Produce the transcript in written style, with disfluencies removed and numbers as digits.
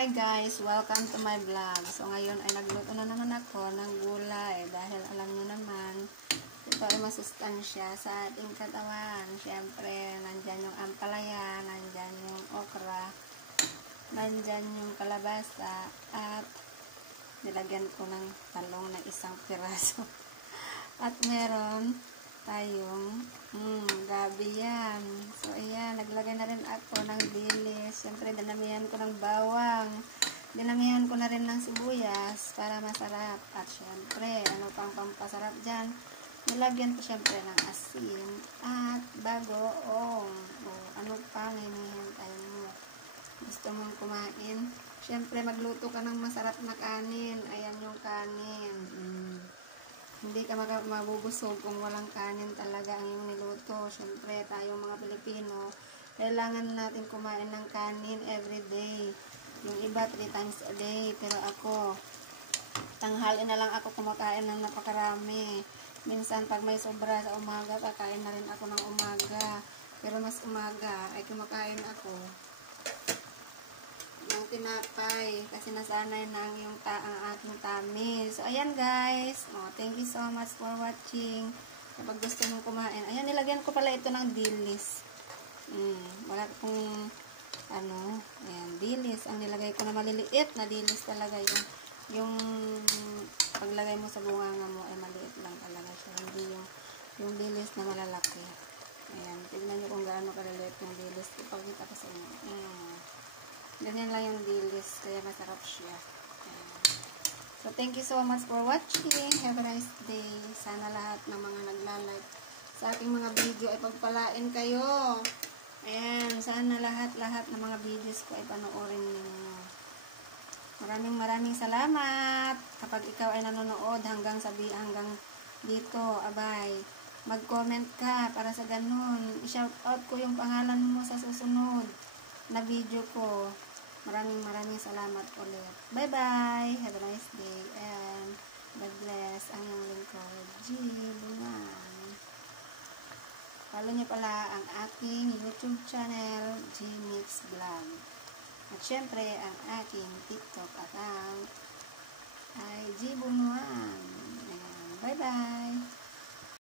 Hi guys, welcome to my vlog. So ngayon ay nagluto na naman ako ng gulay dahil alam nyo naman ito ay masustansya sa ating katawan. Siyempre, nandyan yung ampalaya, nandyan yung okra, nandyan yung kalabasa at nilagyan ko ng talong na isang piraso. At meron tayong gabi yan. So ayan, naglagay na rin ako ng dilis. Siyempre, dinamihan ko ng bawang. Dinamihan ko na rin ng sibuyas para masarap. At siyempre, ano pang pampasarap dyan? Nilagyan ko siyempre ng asin at bagoong. O ano pa, hinihintay mo. Gusto mong kumain? Siyempre, magluto ka ng masarap na kanin. Ayan yung kanin. Hindi ka mabubusog kung walang kanin talaga ang iyong niluto. Siyempre, tayong mga Pilipino, kailangan natin kumain ng kanin everyday. Yung iba, 3 times a day. Pero ako, tanghali na lang ako kumakain ng napakarami. Minsan, pag may sobra sa umaga, kakain na rin ako ng umaga. Pero mas umaga, ay kumakain ako ng tinapay kasi nasanay na ang aking tummy. So, ayan guys. Thank you so much for watching. Kapag gusto mong kumain. Ayan, nilagyan ko pala ito ng dilis. Wala kong ayan, dilis. Ang nilagay ko na maliliit na dilis talaga. Yung paglagay mo sa bunganga mo ay maliit lang talaga siya. Hindi yung dilis na malalaki. Ayan, tignan nyo kung gaano kaliliit yung dilis. Ipagkita ko sa inyo. Ganyan lang yung dilis, kaya masarap siya. So, thank you so much for watching. Have a nice day. Sana lahat ng mga naglalike sa aking mga video ay pagpalain kayo. Ayan, sana lahat ng mga videos ko ay panoorin ninyo. Maraming salamat. Kapag ikaw ay nanonood hanggang dito, abay, mag-comment ka para sa ganun. I-shoutout ko yung pangalan mo sa susunod na video ko. Maraming salamat ulit. Bye-bye. Have a nice day. And God bless ang iyong lingkod, G. Bungan. Follow niyo pala ang aking YouTube channel, G Mix Vlog. At syempre, ang aking TikTok account ay G Bungan. Bye-bye.